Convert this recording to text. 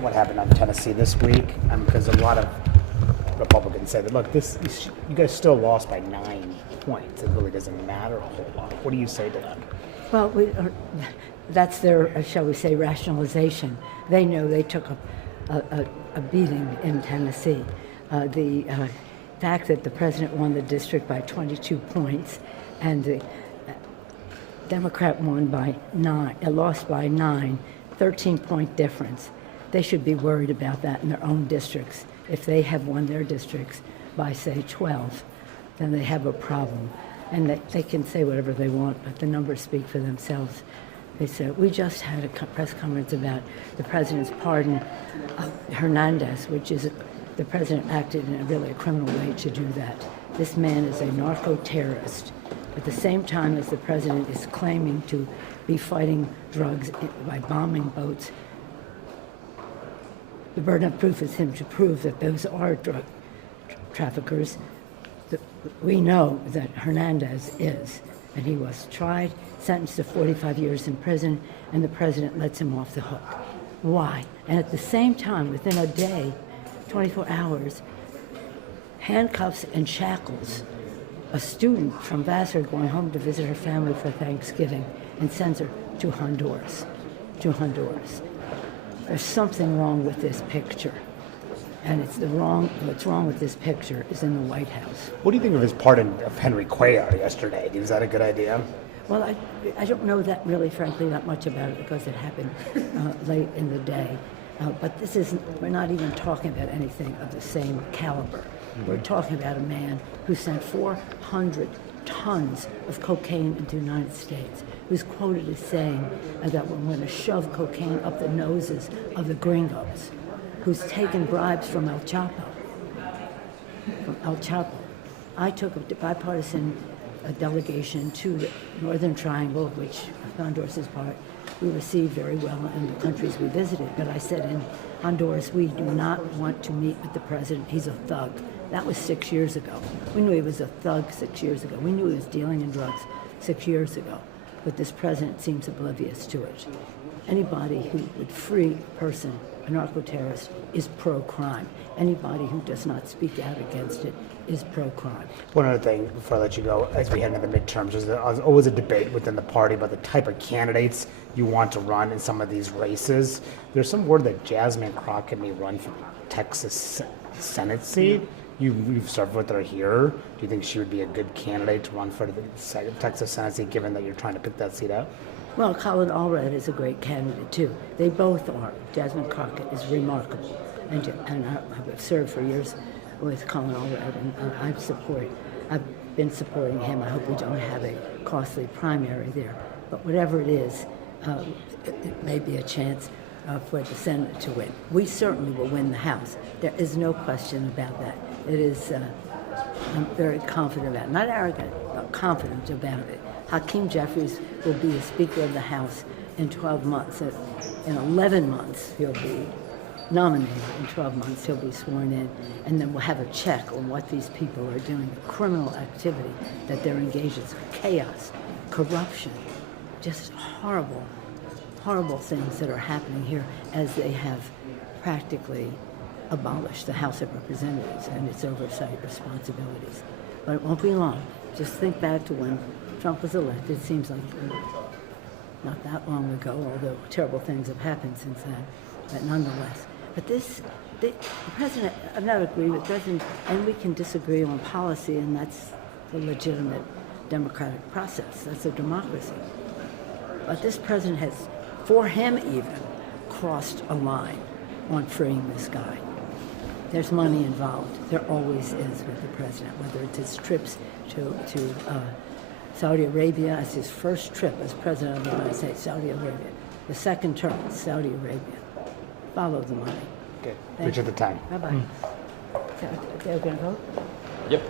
on what happened on Tennessee this week? Because a lot of Republicans say that, look, you guys still lost by 9 points. It really doesn't matter a whole lot. What do you say to them? Well, that's their, shall we say, rationalization. They know they took a beating in Tennessee. The fact that the president won the district by 22 points and the Democrat won by 9, lost by 9, 13-point difference. They should be worried about that in their own districts. If they have won their districts by, say, 12, then they have a problem. And they can say whatever they want, but the numbers speak for themselves. They said, we just had a press conference about the president's pardon of Hernandez, which is, the president acted in a criminal way to do that. This man is a narco-terrorist. At the same time as the president is claiming to be fighting drugs by bombing boats, the burden of proof is him to prove that those are drug traffickers. We know that Hernandez is, and he was tried, sentenced to 45 years in prison, and the president lets him off the hook. Why? And at the same time, within a day, 24 hours, handcuffs and shackles a student from Vassar going home to visit her family for Thanksgiving and sends her to Honduras. There's something wrong with this picture. And what's wrong with this picture is in the White House. What do you think of his pardon of Henry Cuellar yesterday? Was that a good idea? Well, I don't know that really, frankly, that much about it because it happened late in the day. But we're not even talking about anything of the same caliber. Mm-hmm. We're talking about a man who sent 400 tons of cocaine into the United States, who's quoted as saying that we're going to shove cocaine up the noses of the gringos, who's taken bribes from El Chapo. I took a bipartisan delegation to the Northern Triangle, of which Honduras is part. We received very well in the countries we visited, but I said in Honduras, we do not want to meet with the president. He's a thug. That was 6 years ago. We knew he was a thug 6 years ago. We knew he was dealing in drugs 6 years ago, but this president seems oblivious to it. Anybody who would free a person, a narco-terrorist, is pro-crime. Anybody who does not speak out against it is pro-crime. One other thing before I let you go, as we head into the midterms, there's always a debate within the party about the type of candidates you want to run in some of these races. There's some word that Jasmine Crockett may run for Texas Senate seat. You've served with her here. Do you think she would be a good candidate to run for the Texas Senate seat, given that you're trying to pick that seat out? Well, Colin Allred is a great candidate, too. They both are. Jasmine Crockett is remarkable. And I've served for years with Colin Allred, and I've been supporting him. I hope we don't have a costly primary there. But whatever it is, it may be a chance for the Senate to win. We certainly will win the House. There is no question about that. It is, I'm very confident about it. Not arrogant, but confident about it. Hakeem Jeffries will be the Speaker of the House in 12 months. In 11 months, he'll be nominated. In 12 months, he'll be sworn in. And then we'll have a check on what these people are doing, the criminal activity that they're engaged in, chaos, corruption, just horrible, horrible things that are happening here as they have practically abolished the House of Representatives and its oversight responsibilities. But it won't be long. Just think back to when Trump was elected. It seems like not that long ago, although terrible things have happened since then, but nonetheless. But the president, I've not agreed with the president, and we can disagree on policy, and that's the legitimate democratic process. That's a democracy. But this president has, for him even, crossed a line on freeing this guy. There's money involved. There always is with the president, whether it's his trips to Saudi Arabia, as his first trip as president of the United States, Saudi Arabia. The second term, Saudi Arabia. Follow the money. Okay. Reach at the time. Bye-bye. They're going to vote? Yep.